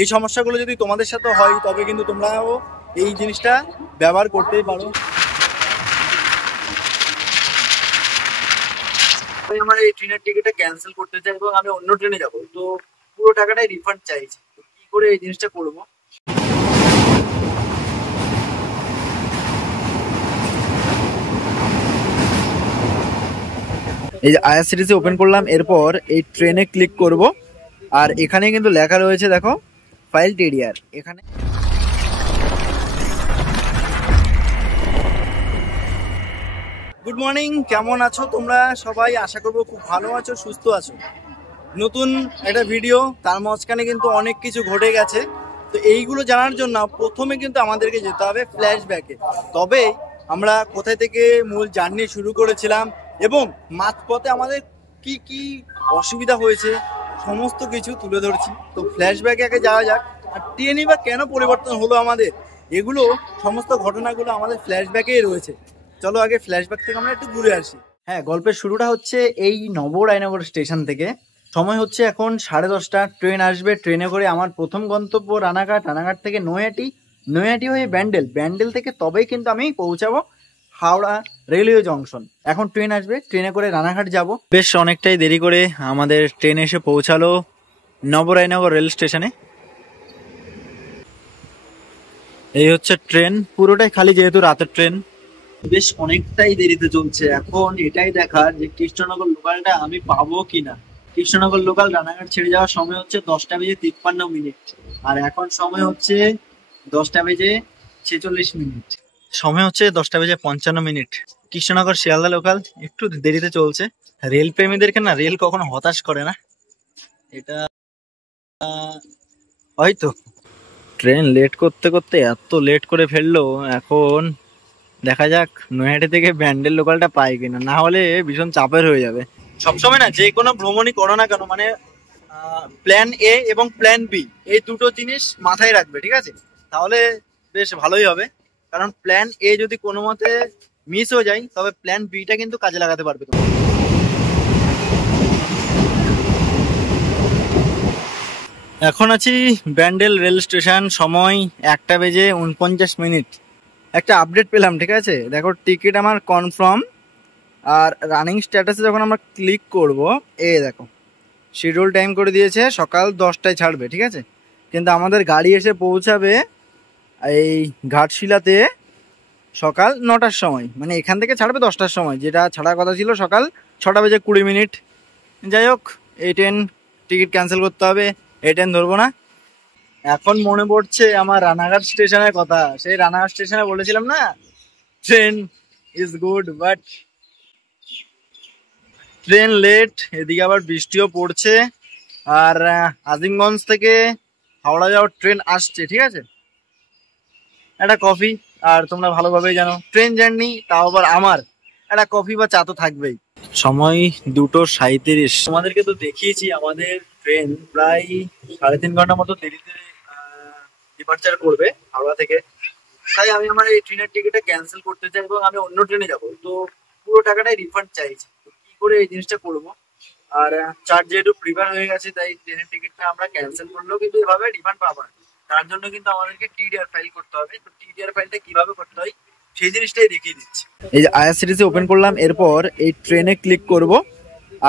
এই সমস্যাগুলো যদি তোমাদের সাথে হয় তবে কিন্তু তোমরাও এই জিনিসটা ব্যবহার করতেই পারো। আমি আমার এই ট্রেনের টিকিটটা ক্যান্সেল করতে চাই এবং আমি অন্য ট্রেনে যাবো, তো পুরো টাকাটাই রিফান্ড চাইছি। তো কি করে এই জিনিসটা করবো? এই যে আইআরসিটিসি ওপেন করলাম, এরপর এই ট্রেনে ক্লিক করব, আর এখানে কিন্তু লেখা রয়েছে দেখো ফাইল টিডিআর। এখানে গুড মর্নিং, কেমন আছো তোমরা সবাই? আশা করবো খুব ভালো আছো, সুস্থ আছো। নতুন একটা ভিডিও, তার মাঝখানে কিন্তু অনেক কিছু ঘটে গেছে। তো এইগুলো জানার জন্য প্রথমে কিন্তু আমাদেরকে যেতে হবে ফ্ল্যাশব্যাকে, তবে আমরা কোথায় থেকে মূল জার্নি শুরু করেছিলাম এবং মাঝপথে আমাদের কি কি অসুবিধা হয়েছে সমস্ত কিছু তুলে ধরছি। তো ফ্ল্যাশব্যাকে আগে যাওয়া যাক। আর ট্রেনই বা কেন পরিবর্তন হলো আমাদের, এগুলো সমস্ত ঘটনাগুলো আমাদের ফ্ল্যাশব্যাকেই রয়েছে। চলো আগে ফ্ল্যাশব্যাক থেকে আমরা একটু ঘুরে আসি। হ্যাঁ, গল্পের শুরুটা হচ্ছে এই নবরায়নগর স্টেশন থেকে। সময় হচ্ছে এখন 10:30। ট্রেন আসবে, ট্রেনে করে আমার প্রথম গন্তব্য রানাঘাট, রানাঘাট থেকে নৈহাটি, নৈহাটি হয়ে ব্যান্ডেল, ব্যান্ডেল থেকে তবেই কিন্তু আমি পৌঁছাবো হাওড়া রেলওয়ে জংশন। এখন ট্রেন আসবে, ট্রেনে করে রানাঘাট যাব। বেশ অনেকটাই দেরি করে আমাদের ট্রেন এসে পৌঁছালো নবরায়নগর রেল স্টেশনে। এই হচ্ছে ট্রেন, পুরোটাই খালি যেহেতু রাতের ট্রেন। বেশ অনেকটাই দেরিতে চলছে। এখন এটাই দেখার যে কৃষ্ণনগর লোকালটা আমি পাবো কিনা। কৃষ্ণনগর লোকাল রানাঘাট ছেড়ে যাওয়ার সময় হচ্ছে 10:53। আর এখন সময় হচ্ছে 10:46। সময় হচ্ছে 10:55। কৃষ্ণনগর শিয়ালদা লোকাল একটু দেরিতে চলছে। রেল প্রেমীদেরকে না রেল কখনো হতাশ করে না, এটা হয়তো। ট্রেন লেট করতে করতে এত লেট করে ফেললো। এখন দেখা যাক নৈহাটি থেকে ব্যান্ডেল লোকালটা পাই কিনা, না হলে ভীষণ চাপের হয়ে যাবে। সবসময় না যে কোনো ভ্রমণই করো না কেন, মানে প্ল্যান এ এবং প্ল্যান বি এই দুটো জিনিস মাথায় রাখবে, ঠিক আছে? তাহলে বেশ ভালোই হবে। কারণ প্ল্যান এ যদি কোনো মতে মিস হয়ে যায় তবে প্ল্যান বিটা কিন্তু কাজে লাগাতে পারবে তোমরা। এখন আছি ব্যান্ডেল রেল স্টেশন, সময় 1:49। একটা আপডেট পেলাম, ঠিক আছে? দেখো টিকিট আমার কনফার্ম, আর রানিং স্ট্যাটাসে যখন আমরা ক্লিক করব, দেখো শিডিউল টাইম করে দিয়েছে সকাল 10টায় ছাড়বে, ঠিক আছে? কিন্তু আমাদের গাড়ি এসে পৌঁছাবে এই ঘাটশিলাতে সকাল 9টার সময়। মানে এখান থেকে ছাড়বে 10টার সময়, যেটা ছাড়ার কথা ছিল সকাল 6:20। যাই হোক, এই ট্রেন টিকিট ক্যান্সেল করতে হবে, এই ট্রেন ধরবো না। এখন মনে পড়ছে আমার রানাঘাট স্টেশনের কথা। সেই রানাঘাট স্টেশনে বলেছিলাম না train is good but train late. এদিকে আবার বৃষ্টিও পড়ছে, আর আজিমগঞ্জ থেকে হাওড়া যাওয়ার ট্রেন আসছে, ঠিক আছে? একটা কফি, আর তোমরা ভালোভাবেই জানো ট্রেন জার্নি, তাও আবার আমার একটা কফি বা চা তো থাকবেই। সময় 2:37। তোমাদেরকে তো দেখিয়েছি আমাদের ট্রেন প্রায় 3.5 ঘন্টা মতো দেরিতে ডিপার্চার করবে হাওড়া থেকে। তাই আমি আমার এই ট্রেনের টিকিটটা ক্যান্সেল করতে চাই এবং আমি অন্য ট্রেনে যাবো। তো পুরো টাকাটাই রিফান্ড চাইছি। তো কি করে এই জিনিসটা করবো? আর চার্জ যেহেতু প্রিপেয়ার হয়ে গেছে, তাই ট্রেনের টিকিটটা আমরা ক্যান্সেল করলেও কিন্তু এভাবে রিফান্ড পাবো না। তার জন্য কিন্তু আমাদেরকে টিডিআর ফাইল করতে হবে। তো টিডিআর ফাইলটা কিভাবে করতে হয় সেই জিনিসটাই দেখিয়ে দিচ্ছি। এই যে আইআরসিটিসি ওপেন করলাম, এরপর এই ট্রেনে ক্লিক করব,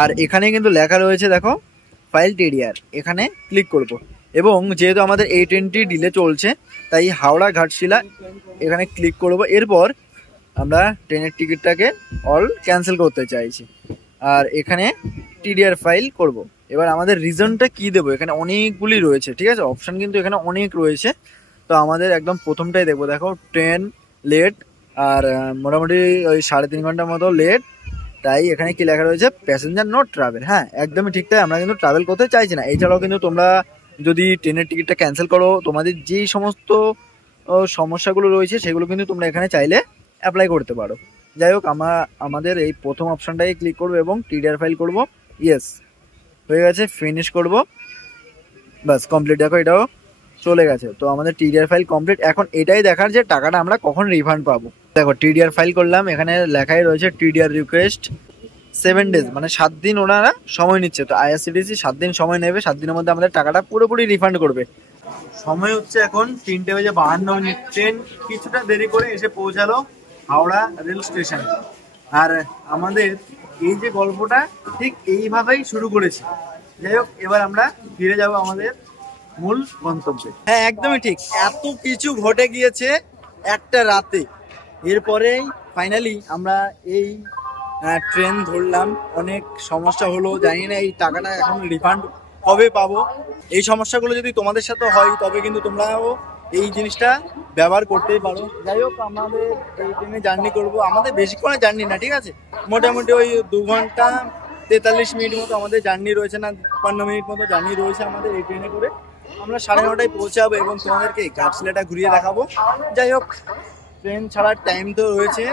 আর এখানে কিন্তু লেখা রয়েছে দেখো ফাইল টিডিআর। এখানে ক্লিক করব, এবং যেহেতু আমাদের এই ট্রেনটি ডিলে চলছে তাই হাওড়া ঘাটশিলা এখানে ক্লিক করব। এরপর আমরা ট্রেনের টিকিটটাকে অল ক্যান্সেল করতে চাইছি, আর এখানে টিডিআর ফাইল করব। এবার আমাদের রিজনটা কি দেবো, এখানে অনেকগুলি রয়েছে, ঠিক আছে? অপশন কিন্তু এখানে অনেক রয়েছে। তো আমাদের একদম প্রথমটাই দেখবো, দেখো ট্রেন লেট, আর মোটামুটি ওই 3.5 ঘন্টার মতো লেট। তাই এখানে কি লেখা রয়েছে, প্যাসেঞ্জার নোট ট্রাভেল। হ্যাঁ, একদমই ঠিক, তাই আমরা কিন্তু ট্রাভেল করতে চাইছি না। এছাড়াও কিন্তু তোমরা যদি ট্রেনের টিকিটটা ক্যান্সেল করো, তোমাদের যেই সমস্ত সমস্যাগুলো রয়েছে সেগুলো কিন্তু তোমরা এখানে চাইলে অ্যাপ্লাই করতে পারো। যাই হোক, আমাদের এই প্রথম অপশনটাই ক্লিক করবো এবং টিডিআর ফাইল করব। ইয়েস, হয়ে গেছে, ফিনিশ করব, বাস কমপ্লিট। দেখো এটাও চলে গেছে। তো আমাদের টিডিআর ফাইল কমপ্লিট। এখন এটাই দেখার যে টাকাটা আমরা কখন রিফান্ড পাবো। দেখো টিডিআর ফাইল করলাম, এখানে লেখাই রয়েছে টিডিআর রিকোয়েস্ট 7 days, মানে 7 দিন ওনারা সময় নিচ্ছে। তো আইআরসিটিসি 7 দিন সময় নেবে, 7 দিনের মধ্যে আমাদের টাকাটা পুরোপুরি রিফান্ড করবে। সময় হচ্ছে এখন 3:52। ট্রেন কিছুটা দেরি করে এসে পৌঁছালো হাওড়া রেল স্টেশন। আর আমাদের এই যে গল্পটা ঠিক এইভাবেই শুরু করেছি। যাই হোক, এবার আমরা ফিরে যাব আমাদের মূল গন্তব্যে। হ্যাঁ, একদমই ঠিক। এত কিছু ঘটে গিয়েছে একটা রাতে। এরপরেই ফাইনালি আমরা এই ট্রেন ধরলাম। অনেক সমস্যা হলো, জানি না এই টাকাটা এখন রিফান্ড কবে পাবো। এই সমস্যাগুলো যদি তোমাদের সাথে হয় তবে কিন্তু তোমরাও এই জিনিসটা ব্যবহার করতেই পারো। যাই হোক, আমাদের এই ট্রেনে জার্নি করবো। আমাদের বেশিক্ষণে জার্নি না, ঠিক আছে, মোটামুটি ওই 2 ঘন্টা 43 মিনিট মতো আমাদের জার্নি রয়েছে, না 52 মিনিট মতো জার্নি রয়েছে আমাদের এই ট্রেনে করে। আমরা 9:30টায় পৌঁছাবো এবং তোমাদেরকে ঘাটশিলাটা ঘুরিয়ে দেখাবো। যাই হোক, ট্রেন ছাড়ার টাইম তো রয়েছে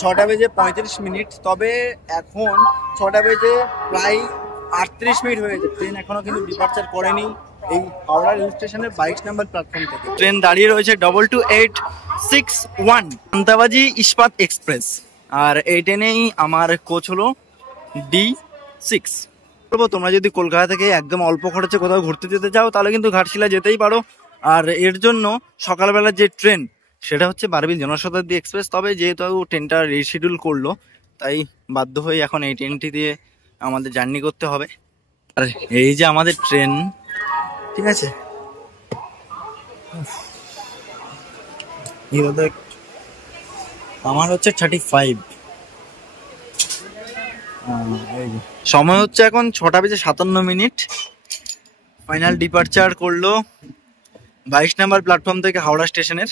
6:35। তবে এখন 6:প্রায় 38 মিনিট হয়ে গেছে। ট্রেন এখনো কিন্তু ডিপার্চার করেনি এই হাওড়া রেল স্টেশনের 22 নম্বর প্ল্যাটফর্ম থেকে। ট্রেন দাঁড়িয়ে রয়েছে 22861 সান্তাবাজি ইস্পাত এক্সপ্রেস। আর এই ট্রেনেই আমার কোচ হলো D6। তোমরা যদি কলকাতা থেকে একদম অল্প খরচে কোথাও ঘুরতে যেতে চাও তাহলে কিন্তু ঘাটশিলা যেতেই পারো। আর এর জন্য সকালবেলার যে ট্রেন সেটা হচ্ছে বারবিল জনশতাব্দী এক্সপ্রেস। তবে যেহেতু ট্রেনটা রিশিডিউল করলো তাই বাধ্য হয়ে এখন এই ট্রেনটি দিয়ে আমাদের জার্নি করতে হবে। আর এই যে আমাদের ট্রেন, ঠিক আছে, আমার হচ্ছে 35। সময় হচ্ছে এখন 6:57। ফাইনাল ডিপার্চার করলো 22 নম্বর প্ল্যাটফর্ম থেকে হাওড়া স্টেশনের।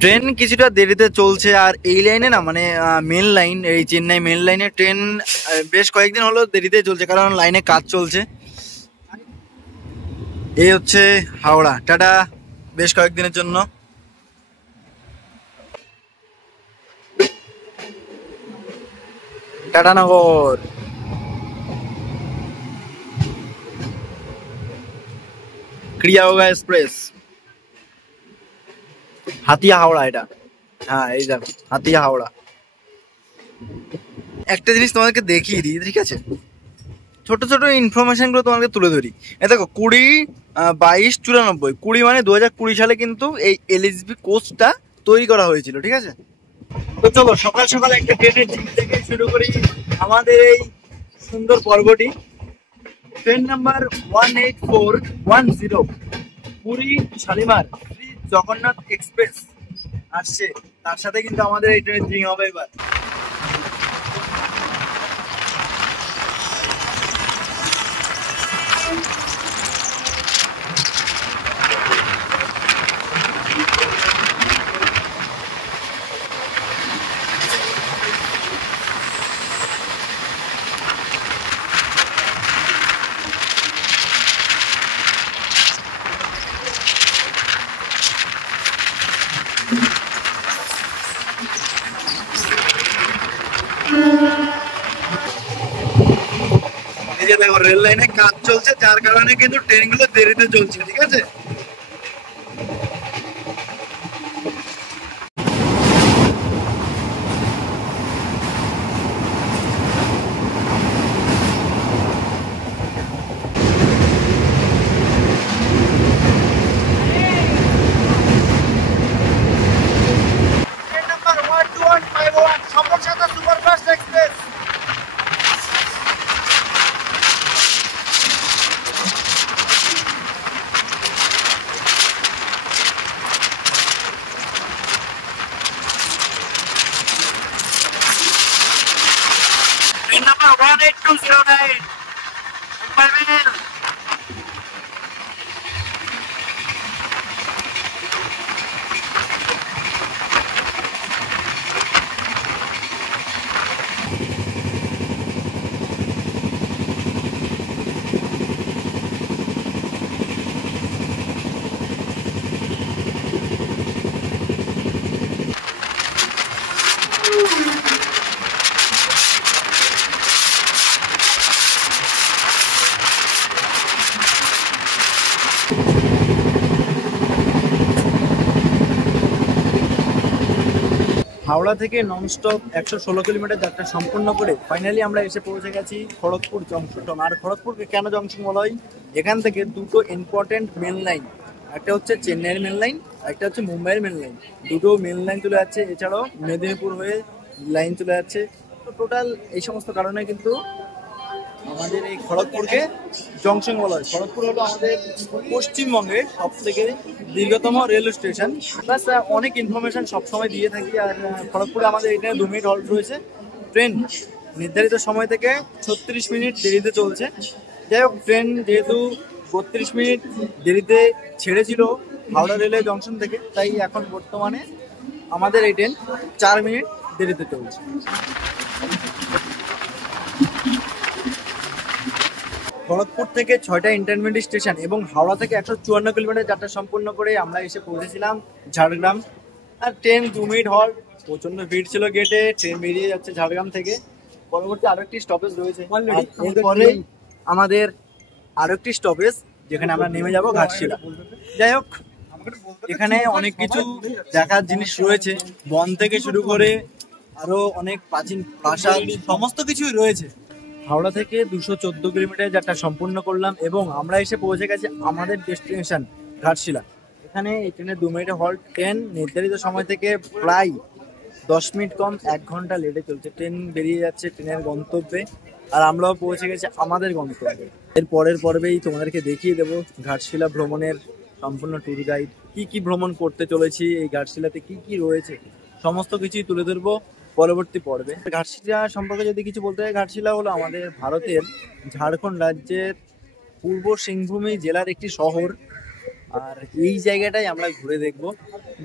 ট্রেন কিছুটা দেরিতে চলছে। আর এই লাইনে না, মানে মেন লাইন, এই চেন্নাই মেন লাইনে ট্রেন বেশ কয়েকদিন হলো দেরিতে চলছে, কারণ লাইনে কাজ চলছে। এই হচ্ছে হাওড়া। টাটা, বেশ কয়েকদিনের জন্য। টাটানগর। ক্রিয়াওগা এক্সপ্রেস, হাতিয়া হাওড়া এটা। হ্যাঁ, এই দেখো হাতিয়া হাওড়া। একটা জিনিস তোমাদেরকে দেখিয়ে দিই, ঠিক আছে, ছোট ছোট ইনফরমেশন গুলো তোমাকে তুলে ধরি। এ দেখো 20-22-94, 20 মানে 2020 সালে কিন্তু এই এলএসবি কোচটা তৈরি করা হয়েছিল, ঠিক আছে। তো চলো সকাল সকাল একটা ট্রেনের ঝিল থেকে শুরু করি আমাদের এই সুন্দর পর্বটি। Train number 18410 Puri Shalimar Shri Jagannath express আসছে। তার সাথে কিন্তু আমাদের এই ট্রেনের ঝিং হবে এবার। এই যে দেখো রেল লাইনে কাজ চলছে, যার কারণে কিন্তু ট্রেনগুলো দেরিতে চলছে, ঠিক আছে। ট্রেন নাম্বার 12151 সম্পর্কসাতা superfast express. Train number 18209 Mumbai Mail। Howrah থেকে ননস্টপ 116 কিলোমিটার যাত্রা সম্পূর্ণ করে ফাইনালি আমরা এসে পৌঁছে গেছি খড়গপুর জংশন। আর খড়গপুরকে কেন জংশন বলা হয়, এখান থেকে দুটো ইম্পর্টেন্ট মেন লাইন, একটা হচ্ছে চেন্নাইয়ের মেন লাইন, একটা হচ্ছে মুম্বাইয়ের মেন লাইন, দুটো মেন লাইন চলে যাচ্ছে। এছাড়াও মেদিনীপুর হয়ে লাইন চলে যাচ্ছে। তো টোটাল এই সমস্ত কারণে কিন্তু আমাদের এই খড়গপুরকে জংশন বলা হয়। খড়গপুর হলো আমাদের পশ্চিমবঙ্গের সব থেকে দীর্ঘতম রেল স্টেশন। প্লাস অনেক ইনফরমেশন সবসময় দিয়ে থাকি। আর খড়গপুরে আমাদের এখানে 2 মিনিট হল্ট রয়েছে। ট্রেন নির্ধারিত সময় থেকে 36 মিনিট দেরিতে চলছে। যাই হোক, ট্রেন যেহেতু 32 মিনিট দেরিতে ছেড়েছিল হাওড়া রেলওয়ে জংশন থেকে, তাই এখন বর্তমানে আমাদের এই ট্রেন 4 মিনিট দেরিতে চলছে। খড়গপুর থেকে 6টা ইন্টারমিডিয়েট স্টেশন এবং হাওড়া থেকে 154 কিলোমিটার যাত্রা সম্পূর্ণ করে আমরা এসে পৌঁছেছিলাম ঝাড়গ্রাম। আর ট্রেন 2 মিনিট হল্ট, প্রচন্ড ভিড় ছিল গেটে। ট্রেন বেরিয়ে যাচ্ছে ঝাড়গ্রাম থেকে। পরবর্তী আরো একটি স্টপেজ রয়েছে, এরপরে আমাদের আরো একটি স্টপেজ যেখানে আমরা নেমে যাব ঘাটশিলা। যাই হোক, এখানে অনেক কিছু দেখার জিনিস রয়েছে, বন থেকে শুরু করে আরো অনেক প্রাচীন প্রাসাদ, সমস্ত কিছুই রয়েছে। হাওড়া থেকে 214 কিলোমিটার যাত্রা সম্পূর্ণ করলাম এবং আমরা এসে পৌঁছে গেছি আমাদের ডেস্টিনেশন ঘাটশিলা। এখানে এই ট্রেনের 2 মিনিট হল্ট। ট্রেন নির্ধারিত সময় থেকে প্রায় 10 মিনিট কম 1 ঘন্টা লেটে চলছে। ট্রেন বেরিয়ে যাচ্ছে ট্রেনের গন্তব্যে, আর আমরাও পৌঁছে গেছি আমাদের গন্তব্যে। এর পরের পর্বেই তোমাদেরকে দেখিয়ে দেবো ঘাটশিলা ভ্রমণের সম্পূর্ণ ট্যুর গাইড, কি ভ্রমণ করতে চলেছি, এই ঘাটশিলাতে কি রয়েছে, সমস্ত কিছুই তুলে ধরবো পরবর্তী পর্বে। ঘাটশিলা সম্পর্কে যদি কিছু বলতে হয়, ঘাটশিলা হলো আমাদের ভারতের ঝাড়খণ্ড রাজ্যের পূর্ব সিংভূম জেলার একটি শহর। আর এই জায়গাটাই আমরা ঘুরে দেখব,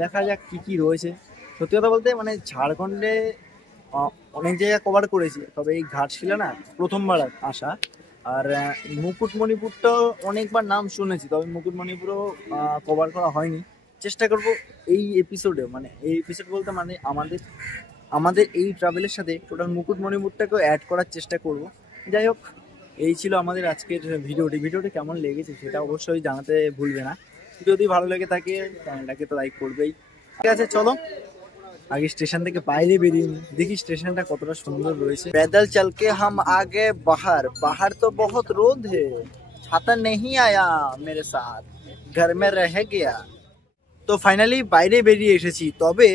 দেখা যাক কি রয়েছে। সত্যি কথা বলতে মানে ঝাড়খণ্ডে অনেক জায়গা কভার করেছি, তবে এই ঘাটশিলা না প্রথমবার আসা। আর মুকুটমণিপুরটাও অনেকবার নাম শুনেছি, তবে মুকুটমণিপুরও কভার করা হয়নি। চেষ্টা করব এই এপিসোডে, মানে এই এপিসোড বলতে মানে আমাদের এই ট্রাভেলের সাথে টোটাল মুকুটমণিপুরটাকেও অ্যাড করার চেষ্টা করব। যাই হোক, এই ছিল আমাদের আজকের ভিডিওটি কেমন লেগেছে সেটা অবশ্যই জানাতে ভুলবে না। যদি ভালো লেগে থাকে চ্যানেলটাকে তো লাইক করবেই। ঠিক আছে, চলো আগে স্টেশন থেকে বাইরে বেরিয়ে দেখি স্টেশনটা কতটা সুন্দর রয়েছে। पैदल चल के हम आगे बाहर तो बहुत रोद है, छाता नहीं आया मेरे साथ, घर में रह गया। তো ফাইনালি বাইরে বেরিয়ে এসেছি, তবে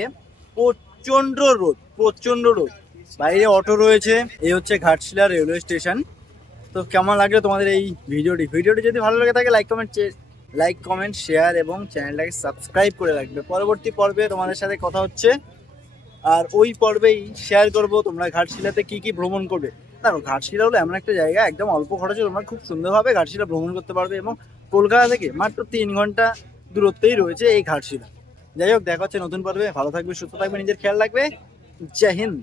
প্রচন্ড রোদ। বাইরে অটো রয়েছে। এই হচ্ছে ঘাটশিলা রেলওয়ে স্টেশন। তো কেমন লাগলো তোমাদের এই ভিডিওটি যদি ভালো লাগে থাকে লাইক কমেন্ট শেয়ার এবং চ্যানেলটাকে সাবস্ক্রাইব করে রাখবে। পরবর্তী পর্বে তোমাদের সাথে কথা হচ্ছে, আর ওই পর্বেই শেয়ার করব তোমরা ঘাটশিলাতে কি ভ্রমণ করবে। দেখো, ঘাটশিলা হলো এমন একটা জায়গা, একদম অল্প খরচে তোমরা খুব সুন্দরভাবে ঘাটশিলা ভ্রমণ করতে পারবে এবং কলকাতা থেকে মাত্র 3 ঘন্টা দূরত্বেই রয়েছে এই ঘাটশিলা। যাই হোক, দেখা হচ্ছে নতুন পর্বে। ভালো থাকবে, সুস্থ থাকবে, নিজের খেয়াল রাখবে। জয় হিন্দ।